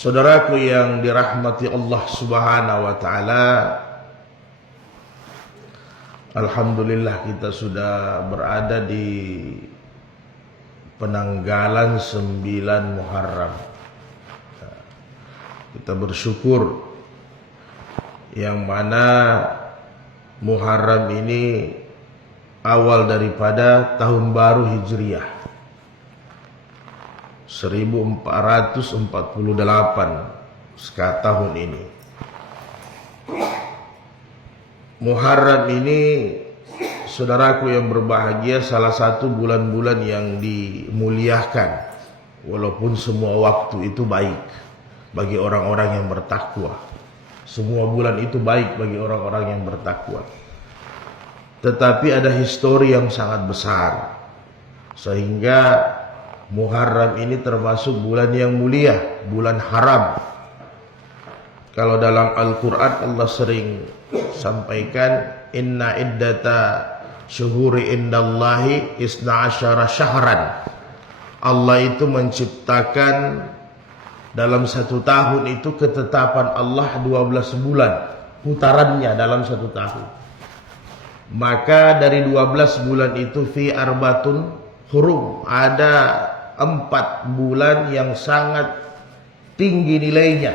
Saudaraku yang dirahmati Allah Subhanahu wa taala, alhamdulillah kita sudah berada di penanggalan 9 Muharram. Kita bersyukur yang mana Muharram ini awal daripada tahun baru Hijriah 1448 tahun ini. Muharram ini, saudaraku yang berbahagia, salah satu bulan-bulan yang dimuliakan. Walaupun semua waktu itu baik bagi orang-orang yang bertakwa. Semua bulan itu baik bagi orang-orang yang bertakwa. Tetapi ada histori yang sangat besar, sehingga Muharram ini termasuk bulan yang mulia, bulan haram. Kalau dalam Al-Quran Allah sering sampaikan, inna iddata syuhuri indallahi isna asyara syahran. Allah itu menciptakan dalam satu tahun itu ketetapan Allah 12 bulan putarannya dalam satu tahun. Maka dari 12 bulan itu fi arbatun hurum, ada 4 bulan yang sangat tinggi nilainya.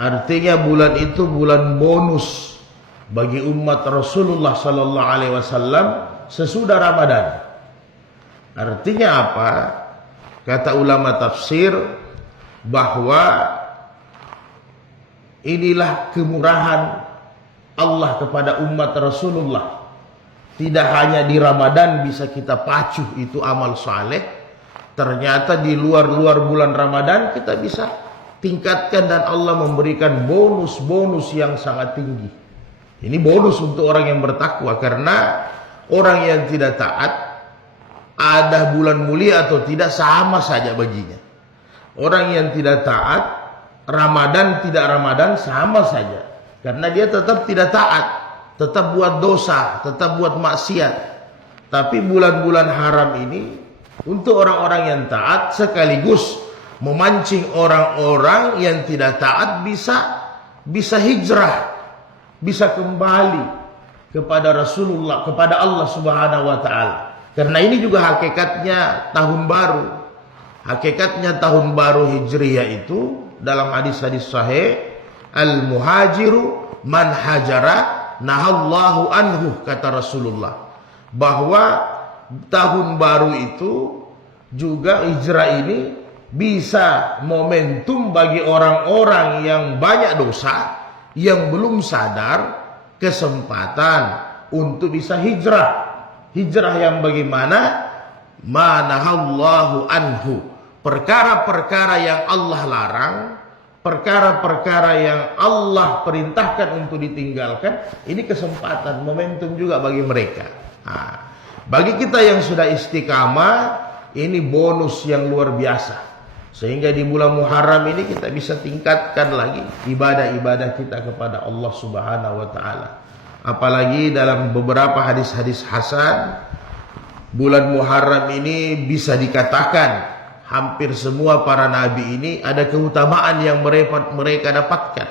Artinya bulan itu bulan bonus bagi umat Rasulullah sallallahu alaihi wasallam sesudah Ramadan. Artinya apa? Kata ulama tafsir bahwa inilah kemurahan Allah kepada umat Rasulullah. Tidak hanya di Ramadan bisa kita pacu itu amal saleh, ternyata di luar bulan Ramadan kita bisa tingkatkan dan Allah memberikan bonus-bonus yang sangat tinggi. Ini bonus untuk orang yang bertakwa, karena orang yang tidak taat, ada bulan mulia atau tidak sama saja baginya. Orang yang tidak taat, Ramadan tidak Ramadan sama saja, karena dia tetap tidak taat, tetap buat dosa, tetap buat maksiat. Tapi bulan-bulan haram ini untuk orang-orang yang taat, sekaligus memancing orang-orang yang tidak taat bisa hijrah, bisa kembali kepada Rasulullah, kepada Allah Subhanahu wa taala. Karena ini juga hakikatnya tahun baru. Hakikatnya tahun baru Hijriyah itu dalam hadis-hadis sahih, al-muhajiru man hajara nahallahu anhu, kata Rasulullah, bahwa tahun baru itu juga hijrah ini bisa momentum bagi orang-orang yang banyak dosa, yang belum sadar, kesempatan untuk bisa hijrah. Hijrah yang bagaimana? Manahallahu anhu, perkara-perkara yang Allah larang, perkara-perkara yang Allah perintahkan untuk ditinggalkan. Ini kesempatan, momentum juga bagi mereka. Bagi kita yang sudah istiqamah, ini bonus yang luar biasa. Sehingga di bulan Muharram ini kita bisa tingkatkan lagi ibadah-ibadah kita kepada Allah Subhanahu wa taala. Apalagi dalam beberapa hadis-hadis hasan, bulan Muharram ini bisa dikatakan hampir semua para nabi ini ada keutamaan yang mereka dapatkan.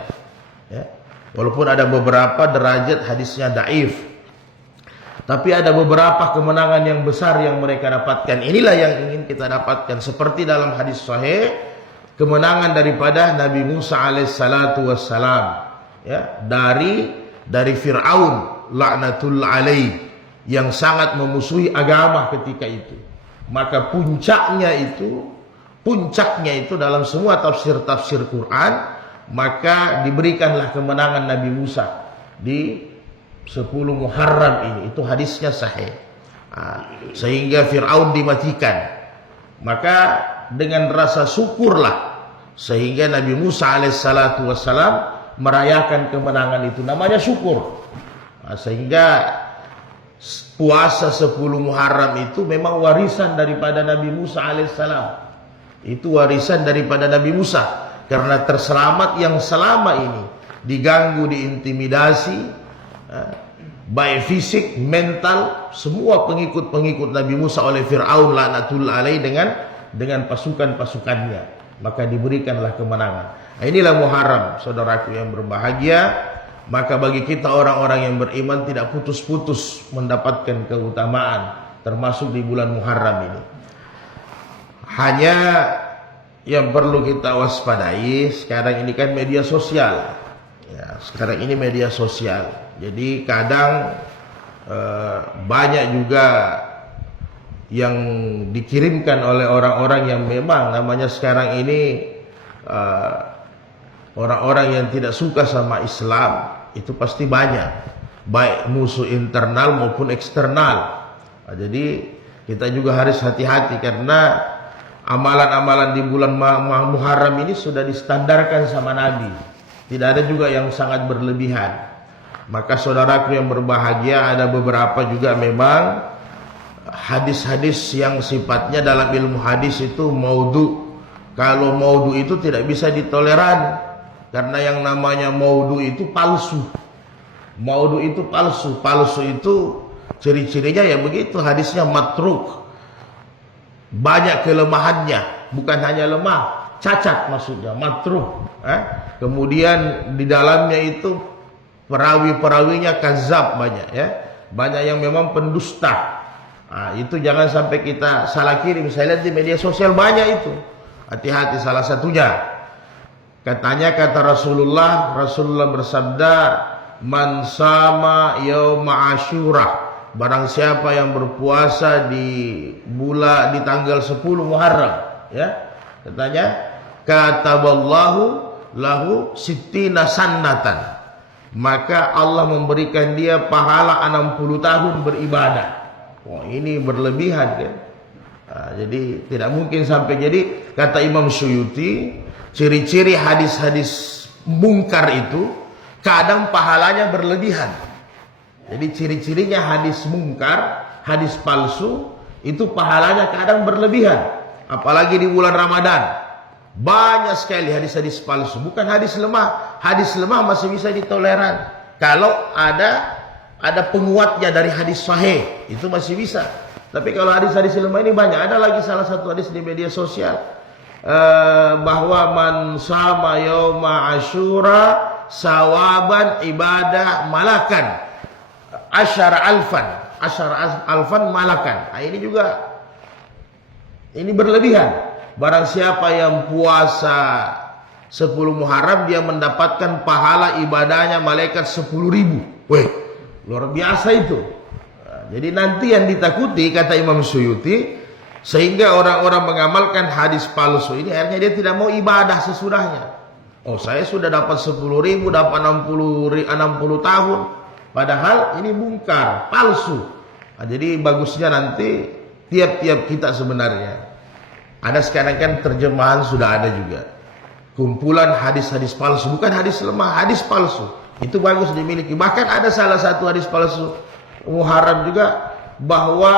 Ya. Walaupun ada beberapa derajat hadisnya dhaif, tapi ada beberapa kemenangan yang besar yang mereka dapatkan. Inilah yang ingin kita dapatkan. Seperti dalam hadis sahih, kemenangan daripada Nabi Musa alaihissalatu wassalam, ya, dari Fir'aun laknatul alaih, yang sangat memusuhi agama ketika itu. Maka puncaknya itu dalam semua tafsir-tafsir Quran, maka diberikanlah kemenangan Nabi Musa di 10 Muharram ini. Itu hadisnya sahih. Sehingga Fir'aun dimatikan. Maka dengan rasa syukurlah sehingga Nabi Musa alaihissalatu wassalam merayakan kemenangan itu. Namanya syukur. Sehingga puasa 10 Muharram itu memang warisan daripada Nabi Musa alaihissalam. Itu warisan daripada Nabi Musa, karena terselamat yang selama ini diganggu, diintimidasi, baik fisik, mental, semua pengikut-pengikut Nabi Musa oleh Fir'aun laknatullah alaih dengan pasukan-pasukannya. maka diberikanlah kemenangan. Nah, inilah Muharram, saudaraku yang berbahagia. Maka bagi kita orang-orang yang beriman tidak putus-putus mendapatkan keutamaan, termasuk di bulan Muharram ini. Hanya yang perlu kita waspadai sekarang ini kan media sosial. Ya, sekarang ini media sosial. Jadi kadang banyak juga yang dikirimkan oleh orang-orang yang memang namanya sekarang ini orang-orang yang tidak suka sama Islam. Itu pasti banyak, baik musuh internal maupun eksternal. Nah, jadi kita juga harus hati-hati karena amalan-amalan di bulan Muharram ini sudah distandarkan sama Nabi. Tidak ada juga yang sangat berlebihan. Maka saudaraku yang berbahagia, ada beberapa juga memang hadis-hadis yang sifatnya dalam ilmu hadis itu maudhu. Kalau maudhu itu tidak bisa ditoleran. Karena yang namanya maudhu itu palsu. Maudhu itu palsu. Palsu itu ciri-cirinya ya begitu. Hadisnya matruk. Banyak kelemahannya. Bukan hanya lemah, cacat maksudnya. Matruk. Kemudian di dalamnya itu perawi-perawinya kazab banyak ya. Banyak yang memang pendusta. Nah, itu jangan sampai kita salah kirim. Saya lihat di media sosial banyak itu. Hati-hati, salah satunya. Katanya kata Rasulullah bersabda, man sama yauma Asyura, barang siapa yang berpuasa di tanggal 10 Muharram, ya. Katanya kataballahu lahu sittina sannatan, maka Allah memberikan dia pahala 60 tahun beribadah. Wah, ini berlebihan kan. Nah, jadi tidak mungkin sampai. Jadi kata Imam Suyuti, ciri-ciri hadis-hadis mungkar itu kadang pahalanya berlebihan. Jadi ciri-cirinya hadis mungkar, hadis palsu itu pahalanya kadang berlebihan. Apalagi di bulan Ramadan. Banyak sekali hadis-hadis palsu. Bukan hadis lemah. Hadis lemah masih bisa ditoleran. Kalau ada penguatnya dari hadis sahih, itu masih bisa. Tapi kalau hadis-hadis lemah ini banyak. Ada lagi salah satu hadis di media sosial. Bahwa man sama yauma Asyura sawaban ibadah malakan asyara alfan malakan. Nah, ini juga ini berlebihan. Barang siapa yang puasa 10 Muharram dia mendapatkan pahala ibadahnya malaikat 10.000. Weh, luar biasa itu. Nah, jadi nanti yang ditakuti kata Imam Suyuti, sehingga orang-orang mengamalkan hadis palsu ini akhirnya dia tidak mau ibadah sesudahnya. Oh, saya sudah dapat 10.000, dapat 60 tahun. Padahal ini mungkar, palsu. Nah, jadi bagusnya nanti tiap-tiap kita sebenarnya. Ada sekarang kan terjemahan sudah ada juga. Kumpulan hadis-hadis palsu, bukan hadis lemah, hadis palsu. Itu bagus dimiliki. Bahkan ada salah satu hadis palsu Muharram juga, bahwa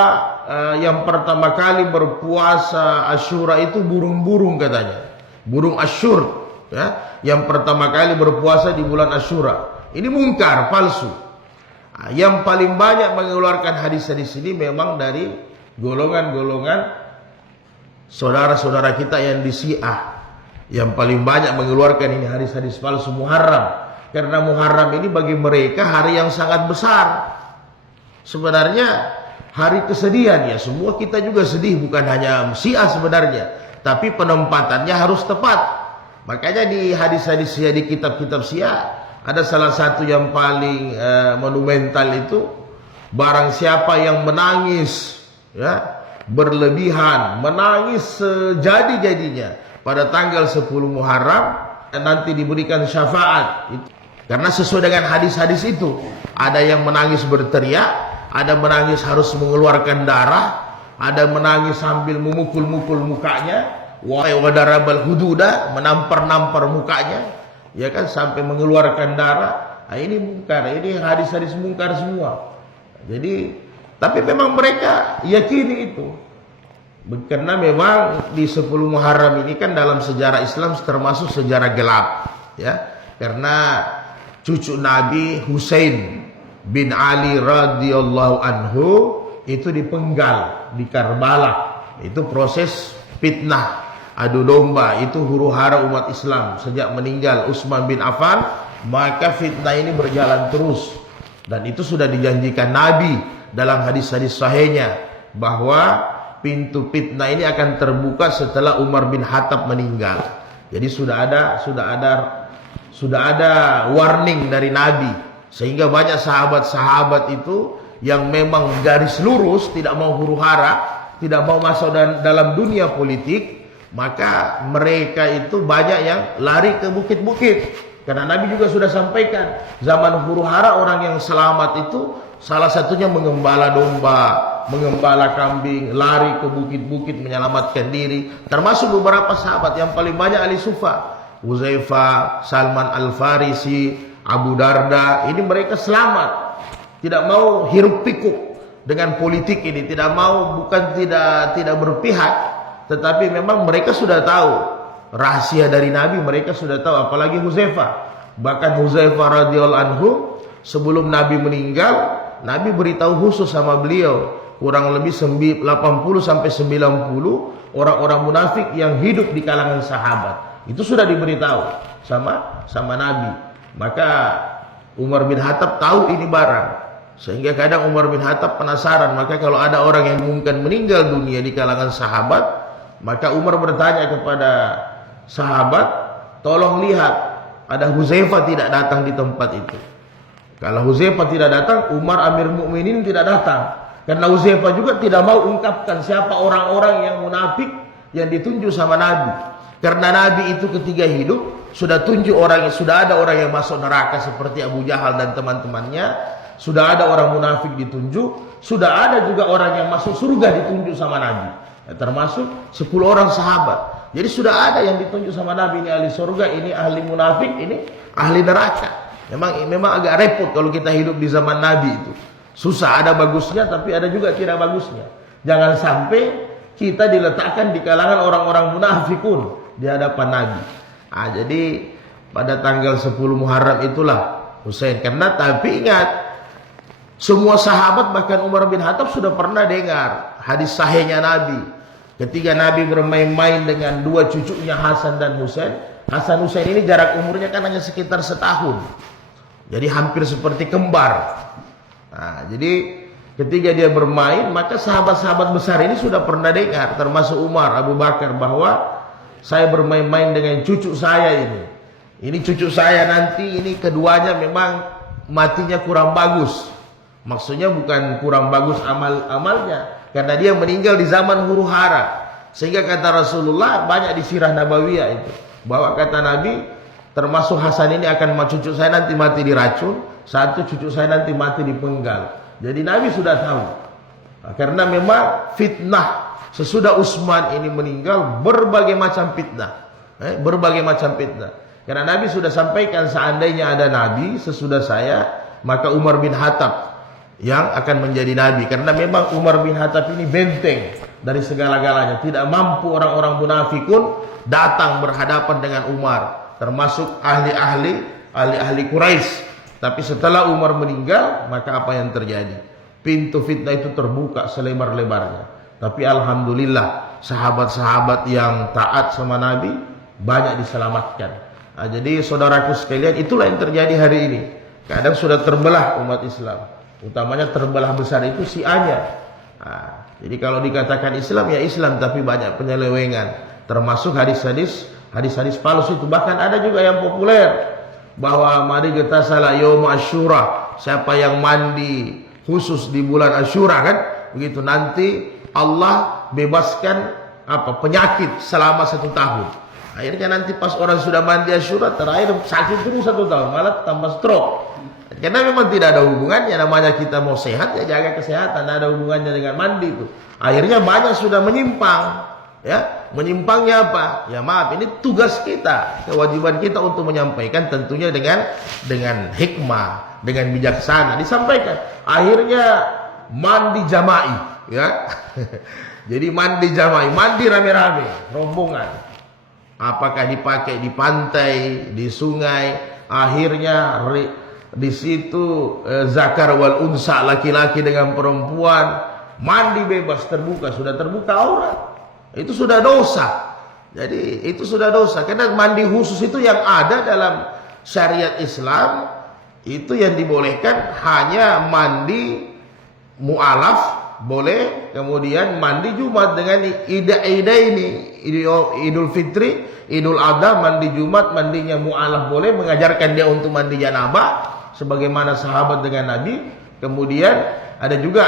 yang pertama kali berpuasa Asyura itu burung-burung katanya. Burung Asyur, ya, yang pertama kali berpuasa di bulan Asyura. Ini mungkar, palsu. Nah, yang paling banyak mengeluarkan hadis-hadis ini memang dari golongan-golongan saudara-saudara kita yang di Syiah. Yang paling banyak mengeluarkan ini hadis-hadis palsu Muharram. Karena Muharram ini bagi mereka hari yang sangat besar. Sebenarnya hari kesedihan ya, semua kita juga sedih, bukan hanya Syiah sebenarnya, tapi penempatannya harus tepat. Makanya di hadis-hadis Syiah, di kitab-kitab Syiah ada salah satu yang paling monumental itu, barang siapa yang menangis ya berlebihan, menangis sejadi-jadinya pada tanggal 10 Muharram nanti diberikan syafaat. Karena sesuai dengan hadis-hadis itu, ada yang menangis berteriak, ada menangis harus mengeluarkan darah, ada menangis sambil memukul-mukul mukanya, wadarabal hududa, menampar-nampar mukanya, ya kan, sampai mengeluarkan darah. Nah, ini mungkar, ini hadis-hadis mungkar semua. Jadi, tapi memang mereka yakini itu. Karena memang di 10 Muharram ini kan dalam sejarah Islam termasuk sejarah gelap, ya. Karena cucu Nabi Husain bin Ali radhiyallahu anhu itu dipenggal di Karbala. Itu proses fitnah. adu domba, itu huru-hara umat Islam sejak meninggal Utsman bin Affan, maka fitnah ini berjalan terus. Dan itu sudah dijanjikan Nabi dalam hadis-hadis sahihnya bahwa pintu fitnah ini akan terbuka setelah Umar bin Khattab meninggal. Jadi sudah ada warning dari Nabi, sehingga banyak sahabat-sahabat itu yang memang garis lurus, tidak mau huru-hara, tidak mau masuk dalam dunia politik, maka mereka itu banyak yang lari ke bukit-bukit. Karena Nabi juga sudah sampaikan, zaman huru-hara orang yang selamat itu salah satunya mengembala domba, mengembala kambing, lari ke bukit-bukit menyelamatkan diri. Termasuk beberapa sahabat yang paling banyak ahli sufa, Hudzaifah, Salman Al-Farisi, Abu Darda, ini mereka selamat, tidak mau hiruk pikuk dengan politik ini, tidak mau, bukan tidak berpihak, tetapi memang mereka sudah tahu rahasia dari Nabi, mereka sudah tahu. Apalagi Hudzaifah, bahkan Hudzaifah radhiyallahu anhu sebelum Nabi meninggal, Nabi beritahu khusus sama beliau, kurang lebih 80 sampai 90 orang-orang munafik yang hidup di kalangan sahabat. Itu sudah diberitahu sama Nabi. Maka Umar bin Khattab tahu ini barang, sehingga kadang Umar bin Khattab penasaran. Maka kalau ada orang yang mungkin meninggal dunia di kalangan sahabat, maka Umar bertanya kepada sahabat, tolong lihat ada Hudzaifah tidak datang di tempat itu. Kalau Hudzaifah tidak datang, Umar Amir Mukminin tidak datang. Karena Hudzaifah juga tidak mau ungkapkan siapa orang-orang yang munafik yang ditunjuk sama Nabi. Karena Nabi itu ketika hidup sudah tunjuk sudah ada orang yang masuk neraka seperti Abu Jahal dan teman-temannya, sudah ada orang munafik ditunjuk, sudah ada juga orang yang masuk surga ditunjuk sama Nabi, ya, termasuk 10 orang sahabat. Jadi sudah ada yang ditunjuk sama Nabi, ini ahli surga, ini ahli munafik, ini ahli neraka. Memang agak repot kalau kita hidup di zaman Nabi itu. Susah, ada bagusnya tapi ada juga tidak bagusnya. Jangan sampai kita diletakkan di kalangan orang-orang munafikun di hadapan Nabi. Jadi pada tanggal 10 Muharram itulah Husain. Tapi ingat, semua sahabat bahkan Umar bin Khattab sudah pernah dengar hadis sahihnya Nabi. Ketika Nabi bermain-main dengan dua cucunya Hasan dan Husain. Hasan Husain ini jarak umurnya kan hanya sekitar setahun. Jadi hampir seperti kembar. Jadi ketika dia bermain, maka sahabat-sahabat besar ini sudah pernah dengar, termasuk Umar, Abu Bakar, bahwa saya bermain-main dengan cucu saya ini. Ini cucu saya nanti, ini keduanya memang matinya kurang bagus. Maksudnya bukan kurang bagus amalnya, karena dia meninggal di zaman huru-hara. Sehingga kata Rasulullah banyak di sirah Nabawiyah itu, bahwa kata Nabi, termasuk Hasan ini akan cucu saya nanti mati diracun, satu cucu saya nanti mati dipenggal. Jadi Nabi sudah tahu. Karena memang fitnah sesudah Utsman ini meninggal, berbagai macam fitnah. Berbagai macam fitnah. Karena Nabi sudah sampaikan, seandainya ada Nabi sesudah saya, maka Umar bin Khattab yang akan menjadi Nabi. Karena memang Umar bin Khattab ini benteng dari segala-galanya. Tidak mampu orang-orang munafikun datang berhadapan dengan Umar, termasuk ahli-ahli Quraisy. Tapi setelah Umar meninggal, maka apa yang terjadi? Pintu fitnah itu terbuka selebar-lebarnya. Tapi alhamdulillah, sahabat-sahabat yang taat sama Nabi banyak diselamatkan. Jadi saudaraku sekalian, itulah yang terjadi hari ini. Kadang sudah terbelah umat Islam, utamanya terbelah besar itu Syiahnya. Jadi kalau dikatakan Islam, ya Islam, tapi banyak penyelewengan, termasuk hadis-hadis palsu itu. Bahkan ada juga yang populer, bahwa mari kita salah yaum Asyura, siapa yang mandi khusus di bulan Asyura, kan begitu, nanti Allah bebaskan penyakit selama 1 tahun. Akhirnya nanti pas orang sudah mandi Asyura, terakhir sakit terus 1 tahun, malah tambah stroke. Karena memang tidak ada hubungannya, namanya kita mau sehat ya jaga kesehatan, tidak ada hubungannya dengan mandi itu. Akhirnya banyak sudah menyimpang. Ya, menyimpangnya apa? Ya maaf, ini tugas kita, kewajiban kita untuk menyampaikan, tentunya dengan hikmah, dengan bijaksana disampaikan. Akhirnya mandi jama'i, ya. Jadi mandi jama'i, mandi rame-rame, rombongan. Apakah dipakai di pantai, di sungai? Akhirnya di situ zakar wal unsa, laki-laki dengan perempuan mandi bebas, terbuka, sudah terbuka aurat. Itu sudah dosa. Jadi itu sudah dosa. Karena mandi khusus itu yang ada dalam syariat Islam itu yang dibolehkan hanya mandi mu'alaf boleh, kemudian mandi Jumat dengan ida ini, Idul Fitri, Idul Adha, mandi Jumat, mandinya mu'alaf boleh, mengajarkan dia untuk mandi janabah sebagaimana sahabat dengan Nabi. Kemudian ada juga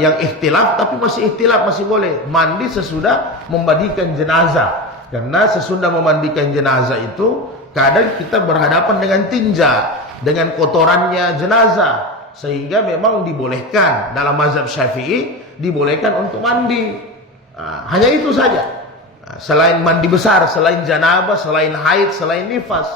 yang ikhtilaf, tapi masih ikhtilaf, masih boleh mandi sesudah memandikan jenazah. Karena sesudah memandikan jenazah itu kadang kita berhadapan dengan tinja, dengan kotorannya jenazah, sehingga memang dibolehkan dalam mazhab Syafi'i, dibolehkan untuk mandi. Hanya itu saja. Selain mandi besar, selain janabah, selain haid, selain nifas.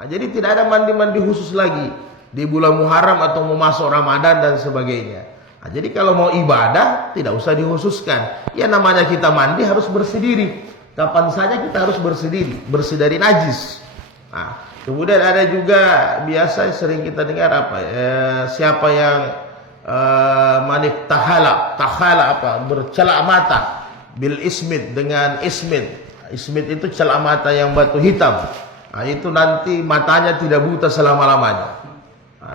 Jadi tidak ada mandi-mandi khusus lagi di bulan Muharram atau mau masuk Ramadan dan sebagainya. Jadi kalau mau ibadah tidak usah dikhususkan. Ya namanya kita mandi harus bersih diri. Kapan saja kita harus bersih diri, bersih dari najis. Kemudian ada juga biasa sering kita dengar apa? Siapa yang manik tahala apa? Bercelak mata bil ismit, dengan ismit. Ismit itu celak mata yang batu hitam. Itu nanti matanya tidak buta selama-lamanya.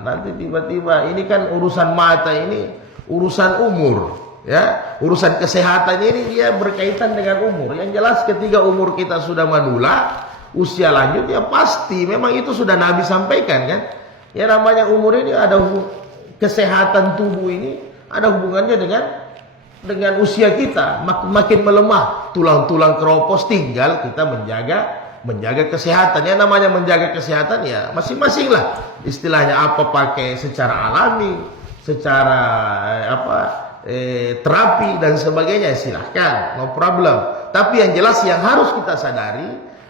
Nanti tiba-tiba ini kan urusan mata ini urusan umur, ya. Urusan kesehatan ini dia berkaitan dengan umur. Yang jelas ketika umur kita sudah manula, usia lanjut, ya pasti memang itu sudah Nabi sampaikan kan. Ya namanya umur ini ada kesehatan tubuh ini ada hubungannya dengan usia kita. Makin melemah, tulang-tulang keropos, tinggal kita menjaga kesehatan. Ya namanya menjaga kesehatan ya masing-masing lah. Istilahnya apa pakai secara alami, secara terapi dan sebagainya, silahkan, no problem. Tapi yang jelas yang harus kita sadari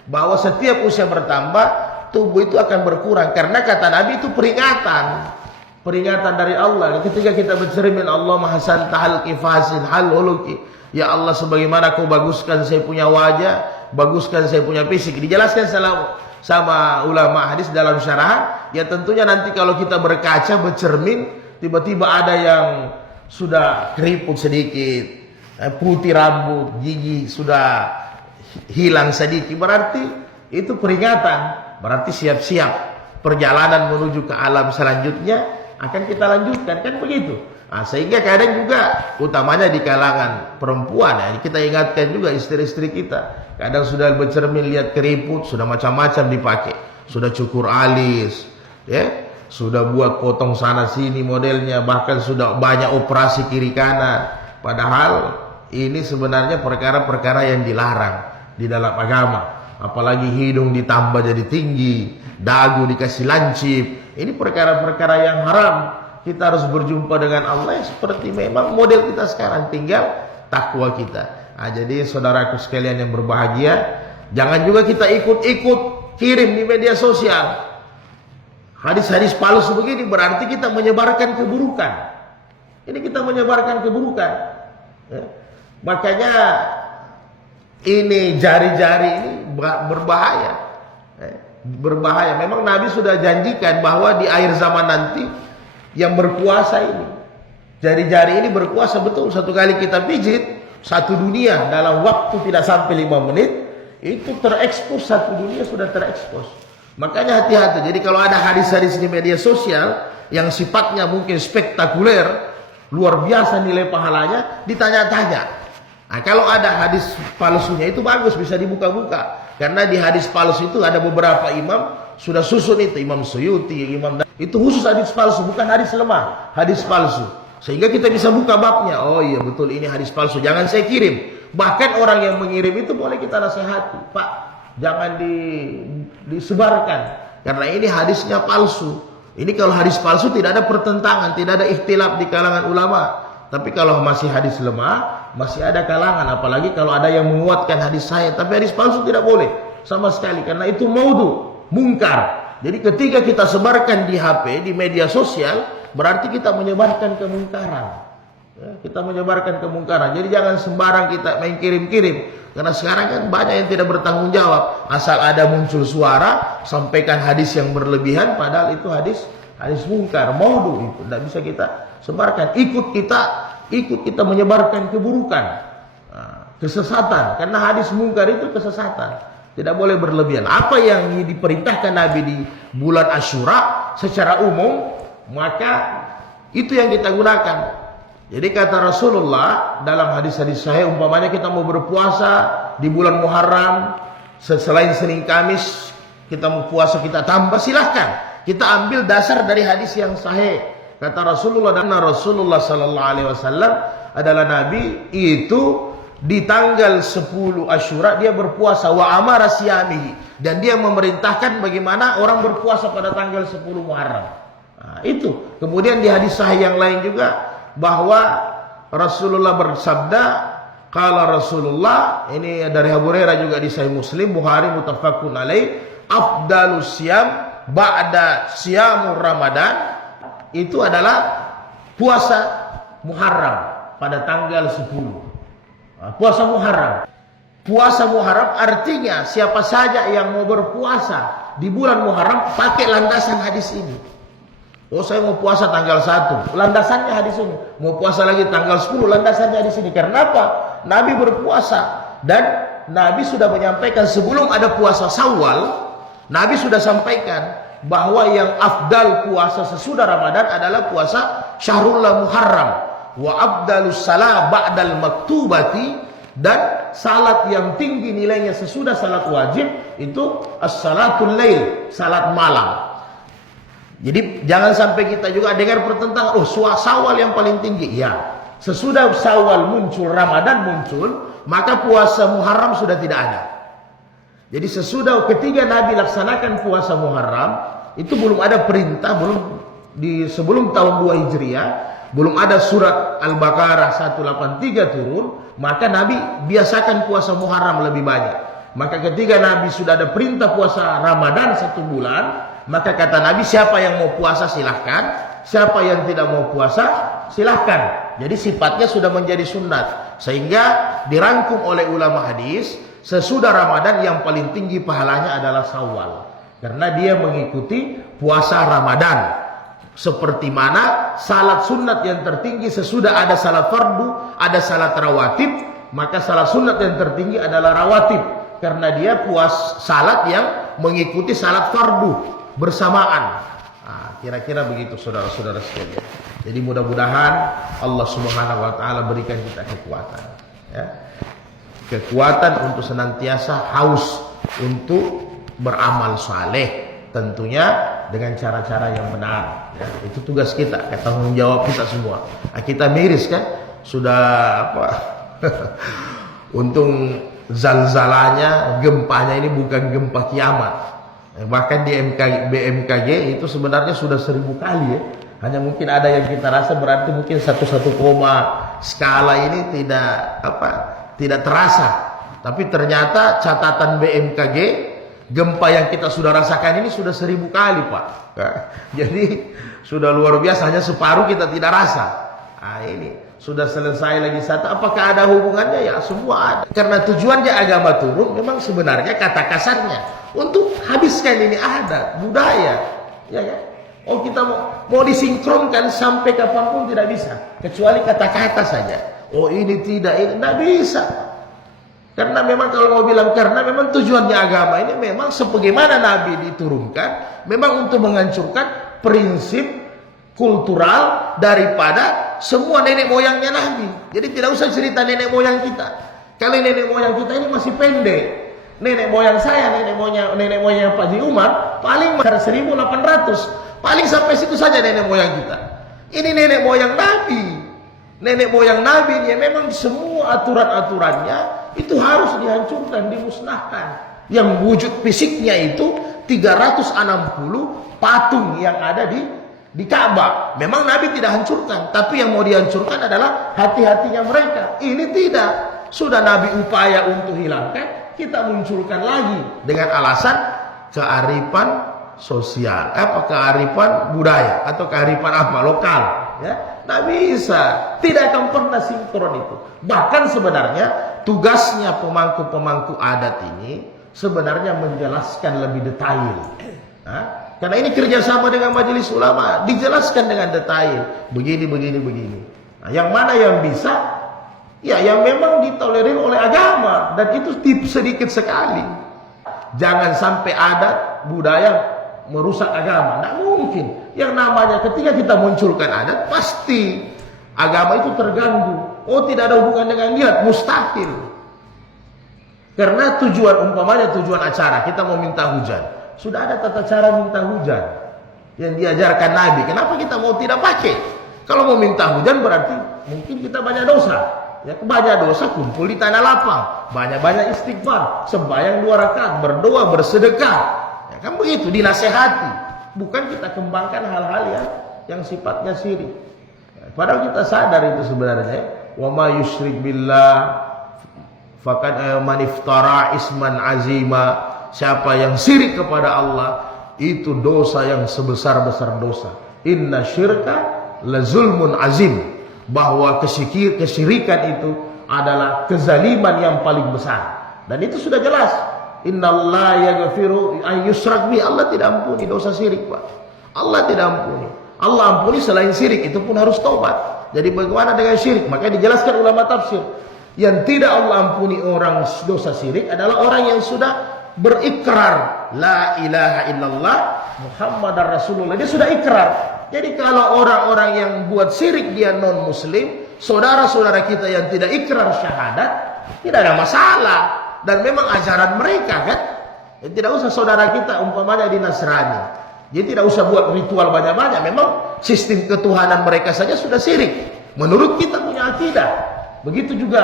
bahwa setiap usia bertambah tubuh itu akan berkurang, karena kata Nabi itu peringatan dari Allah. Ketika kita bercermin, Allah mahasan tahal kifasin hal huluki, ya Allah sebagaimana kau baguskan saya punya wajah, baguskan saya punya fisik. Dijelaskan sama ulama hadis dalam syarahan. Ya tentunya nanti kalau kita berkaca, bercermin, tiba-tiba ada yang sudah keriput sedikit, putih rambut, gigi sudah hilang sedikit, berarti itu peringatan, berarti siap-siap perjalanan menuju ke alam selanjutnya akan kita lanjutkan, kan begitu. Sehingga kadang juga utamanya di kalangan perempuan, ya, kita ingatkan juga istri-istri kita, kadang sudah bercermin lihat keriput, sudah macam-macam dipakai, sudah cukur alis, ya, sudah buat potong sana sini modelnya, bahkan sudah banyak operasi kiri kanan. Padahal ini sebenarnya perkara-perkara yang dilarang di dalam agama. Apalagi hidung ditambah jadi tinggi, dagu dikasih lancip, ini perkara-perkara yang haram. Kita harus berjumpa dengan Allah seperti memang model kita sekarang, tinggal takwa kita. Jadi saudaraku sekalian yang berbahagia, jangan juga kita ikut-ikut kirim di media sosial hadis-hadis palsu begini, berarti kita menyebarkan keburukan. Ini kita menyebarkan keburukan, ya. Makanya ini jari-jari ini berbahaya, berbahaya. Memang Nabi sudah janjikan bahwa di akhir zaman nanti yang berkuasa ini, jari-jari ini berkuasa betul. Satu kali kita pijit, satu dunia dalam waktu tidak sampai 5 menit itu terekspos, satu dunia sudah terekspos. Makanya hati-hati. Jadi kalau ada hadis-hadis di media sosial yang sifatnya mungkin spektakuler, luar biasa nilai pahalanya, ditanya-tanya. Kalau ada hadis palsunya itu bagus, bisa dibuka-buka. Karena di hadis palsu itu ada beberapa imam sudah susun itu, Imam Suyuti, itu khusus hadis palsu, bukan hadis lemah, hadis palsu. Sehingga kita bisa buka babnya. Oh iya betul, ini hadis palsu, jangan saya kirim. Bahkan orang yang mengirim itu boleh kita nasihati, Pak, jangan disebarkan karena ini hadisnya palsu. Ini kalau hadis palsu tidak ada pertentangan, tidak ada ikhtilaf di kalangan ulama. Tapi kalau masih hadis lemah, masih ada kalangan. Apalagi kalau ada yang menguatkan hadis saya, tapi hadis palsu tidak boleh sama sekali, karena itu maudhu, mungkar. Jadi ketika kita sebarkan di HP, di media sosial, berarti kita menyebarkan kemungkaran, ya, kita menyebarkan kemungkaran. Jadi jangan sembarang kita main kirim-kirim, karena sekarang kan banyak yang tidak bertanggung jawab. Asal ada muncul suara, sampaikan hadis yang berlebihan, padahal itu hadis mungkar, maudhu, itu tidak bisa kita sebarkan. Ikut kita menyebarkan keburukan. kesesatan. Karena hadis mungkar itu kesesatan. Tidak boleh berlebihan. Apa yang diperintahkan Nabi di bulan Asyura secara umum, maka itu yang kita gunakan. Jadi kata Rasulullah dalam hadis-hadis sahih, umpamanya kita mau berpuasa di bulan Muharram, selain Senin Kamis kita mau puasa, kita tambah, silahkan. Kita ambil dasar dari hadis yang sahih. Kata Rasulullah, dan Rasulullah sallallahu alaihi wasallam adalah nabi itu di tanggal 10 Asyura dia berpuasa, wa amara siyamihi, dan dia memerintahkan bagaimana orang berpuasa pada tanggal 10 Muharram. Nah, itu. Kemudian di hadis sahih yang lain juga bahwa Rasulullah bersabda, qala Rasulullah, ini dari Abu Hurairah juga di Sahih Muslim, Bukhari muttafaqun alaih, afdalus siyam ba'da siyamur Ramadan, itu adalah puasa Muharram pada tanggal 10. Puasa Muharram. Puasa Muharram artinya siapa saja yang mau berpuasa di bulan Muharram pakai landasan hadis ini. Oh, saya mau puasa tanggal 1, landasannya hadis ini. Mau puasa lagi tanggal 10, landasannya hadis ini. Karena apa? Nabi berpuasa, dan Nabi sudah menyampaikan sebelum ada puasa Syawal, Nabi sudah sampaikan bahwa yang afdal puasa sesudah Ramadan adalah puasa Syahrul Muharram. Wa abdalus salat ba'dal maktubati, dan salat yang tinggi nilainya sesudah salat wajib itu as-salatul lail, salat malam. Jadi jangan sampai kita juga dengar pertentangan, oh Syawal yang paling tinggi. Ya, sesudah Syawal muncul, Ramadan muncul, maka puasa Muharram sudah tidak ada. Jadi sesudah ketika Nabi laksanakan puasa Muharram, itu belum ada perintah, sebelum tahun 2 Hijriah, belum ada surat Al-Baqarah 183 turun, maka Nabi biasakan puasa Muharram lebih banyak. Maka ketika Nabi sudah ada perintah puasa Ramadan 1 bulan, maka kata Nabi, siapa yang mau puasa silahkan, siapa yang tidak mau puasa silahkan. Jadi sifatnya sudah menjadi sunat, sehingga dirangkum oleh ulama hadis, sesudah Ramadan yang paling tinggi pahalanya adalah Syawal, karena dia mengikuti puasa Ramadan. Seperti mana salat sunat yang tertinggi sesudah ada salat fardu, ada salat rawatib, maka salat sunat yang tertinggi adalah rawatib, karena dia salat yang mengikuti salat fardu bersamaan. Nah, kira-kira begitu saudara-saudara sekalian. Jadi mudah-mudahan Allah Subhanahu wa taala berikan kita kekuatan, ya. Kekuatan untuk senantiasa haus untuk beramal saleh, tentunya dengan cara-cara yang benar, ya. Itu tugas kita, tanggung jawab kita semua. Nah, kita miris kan, sudah apa? Untung zalzalanya, gempanya ini bukan gempa kiamat. Bahkan di BMKG itu sebenarnya sudah 1000 kali, ya. Hanya mungkin ada yang kita rasa berarti mungkin 1 koma skala ini tidak terasa. Tapi ternyata catatan BMKG, gempa yang kita sudah rasakan ini sudah 1000 kali, Pak. Jadi sudah luar biasa, hanya separuh kita tidak rasa. Nah, ini sudah selesai lagi satu. Apakah ada hubungannya? Ya, semua ada. Karena tujuannya agama turun memang sebenarnya kata kasarnya untuk habiskan ini adat, budaya, ya kan? Oh, kita mau disinkronkan sampai kapanpun tidak bisa, kecuali kata-kata saja. Oh, ini tidak bisa. Karena memang kalau mau bilang, karena memang tujuannya agama ini memang sebagaimana Nabi diturunkan, memang untuk menghancurkan prinsip kultural daripada semua nenek moyangnya Nabi. Jadi tidak usah cerita nenek moyang kita. Kalau nenek moyang kita ini masih pendek. Nenek moyang saya, nenek moyang Pak Haji Umar paling 1800, paling sampai situ saja nenek moyang kita. Ini nenek moyang Nabi. Nenek moyang Nabi ini memang semua aturan-aturannya itu harus dihancurkan, dimusnahkan. Yang wujud fisiknya itu 360 patung yang ada di Ka'bah. Memang Nabi tidak hancurkan, tapi yang mau dihancurkan adalah hati-hatinya mereka. Ini tidak. Sudah Nabi upaya untuk hilangkan, kita munculkan lagi dengan alasan kearifan sosial, kearifan budaya atau kearifan lokal, ya. Tidak bisa, tidak akan pernah sinkron itu. Bahkan sebenarnya tugasnya pemangku-pemangku adat ini sebenarnya menjelaskan lebih detail. Nah, karena ini kerjasama dengan majelis ulama, dijelaskan dengan detail. Begini. Nah, yang mana yang bisa, Ya, yang memang ditolerir oleh agama, dan itu sedikit sekali. Jangan sampai adat budaya merusak agama, tidak mungkin. Yang namanya ketika kita munculkan adat, pasti agama itu terganggu. Oh, tidak ada hubungan dengan niat, mustahil. Karena tujuan acara kita mau minta hujan, sudah ada tata cara minta hujan yang diajarkan Nabi. Kenapa kita mau tidak pakai? Kalau mau minta hujan berarti mungkin kita banyak dosa. Ya, banyak dosa kumpul di tanah lapang, banyak-banyak istighfar, sembahyang 2 rakaat, berdoa, bersedekah. Ya, kan begitu, dinasehati. Bukan kita kembangkan hal-hal yang sifatnya syirik. Ya, padahal kita sadar itu sebenarnya. Wa ma yusyrik billah faqad man iftara isman azima. Siapa yang syirik kepada Allah, itu dosa yang sebesar-besar dosa. Inna syirka la zulmun azim. Bahwa kesyirikan itu adalah kezaliman yang paling besar, dan itu sudah jelas. Innallaha yaghfiru ay yusyrak bi. Allah tidak ampuni dosa syirik, Pak. Allah tidak ampuni. Allah ampuni selain syirik, itu pun harus taubat. Jadi bagaimana dengan syirik? Maka dijelaskan ulama tafsir, yang tidak Allah ampuni orang dosa syirik adalah orang yang sudah berikrar la ilaha illallah Muhammadar Rasulullah. Dia sudah ikrar. Jadi kalau orang-orang yang buat syirik dia non muslim, saudara-saudara kita yang tidak ikrar syahadat, tidak ada masalah. Dan memang ajaran mereka kan, tidak usah saudara kita umpamanya di Nasrani, jadi tidak usah buat ritual banyak-banyak. Memang sistem ketuhanan mereka saja sudah syirik menurut kita punya akidah. Begitu juga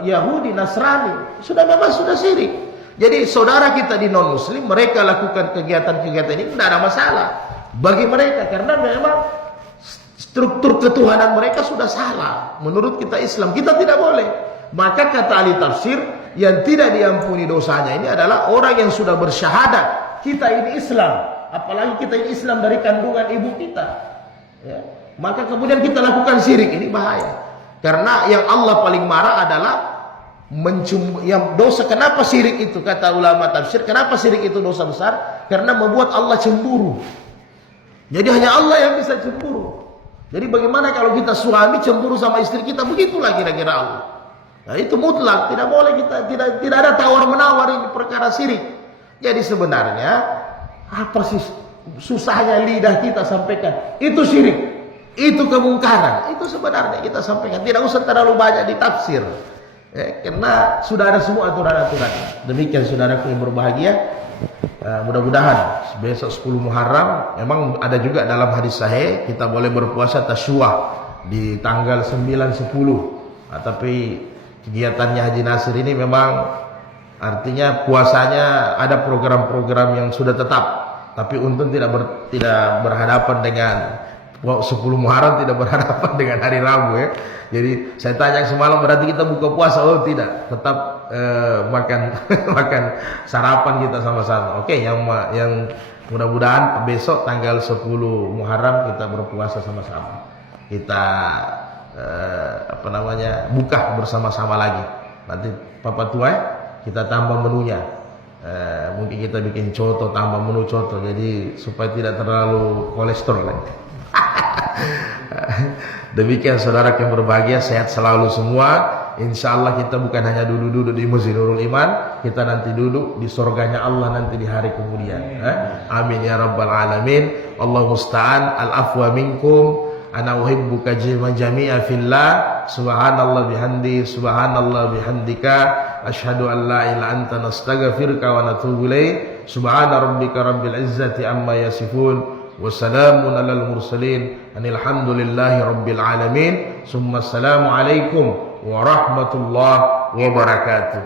Yahudi, Nasrani, memang sudah syirik. Jadi saudara kita di non muslim, mereka lakukan kegiatan-kegiatan ini tidak ada masalah bagi mereka, karena memang struktur ketuhanan mereka sudah salah. Menurut kita Islam, kita tidak boleh. Maka kata ahli tafsir, yang tidak diampuni dosanya ini adalah orang yang sudah bersyahadat, kita ini Islam, apalagi kita ini Islam dari kandungan ibu kita, ya. Maka kemudian kita lakukan syirik, ini bahaya. Karena yang Allah paling marah adalah yang dosa. Kenapa syirik itu, kata ulama tafsir, kenapa syirik itu dosa besar? Karena membuat Allah cemburu. Jadi hanya Allah yang bisa cemburu. Jadi bagaimana kalau kita suami cemburu sama istri kita? Begitulah kira-kira Allah. Nah, itu mutlak, tidak boleh kita, tidak ada tawar-menawar, ini perkara syirik. Jadi sebenarnya apa sih susahnya lidah kita sampaikan? Itu syirik, itu kemungkaran. Itu sebenarnya kita sampaikan. Tidak usah terlalu banyak ditafsir. Karena sudah ada semua aturan-aturan. Demikian saudaraku yang berbahagia. Mudah-mudahan besok 10 Muharram, memang ada juga dalam hadis sahih kita boleh berpuasa tasyuah di tanggal 9, 10. Tapi kegiatannya Haji Nasir ini memang artinya puasanya ada program-program yang sudah tetap, tapi untung tidak berhadapan dengan 10 Muharram, tidak berhadapan dengan hari Rabu, ya. Jadi saya tanya semalam, berarti kita buka puasa? Oh tidak, tetap makan sarapan kita sama-sama. Oke, yang mudah-mudahan besok tanggal 10 Muharram kita berpuasa sama-sama. Kita buka bersama-sama lagi. Nanti Papa Tua kita tambah menunya. Mungkin kita bikin coto, tambah menu coto, jadi supaya tidak terlalu kolesterol lagi. Demikian saudara yang berbahagia, sehat selalu semua. Insya Allah kita bukan hanya duduk-duduk di Masjid Nurul Iman, kita nanti duduk di surganya Allah nanti di hari kemudian. Amin ya rabbal alamin. Allah musta'an. Al-afwa minkum. Ana uhibbuka jami'a fillah. Subhanallah bihamdi, subhanallah bihamdika, asyhadu an la ilaha illa anta nastaghfiruka wa natubu ilaik. Subhana rabbika rabbil izzati amma yasifun. Wassalamun alal mursalin. Alhamdulillahi rabbil alamin. Summa assalamu alaikum warahmatullahi wabarakatuh.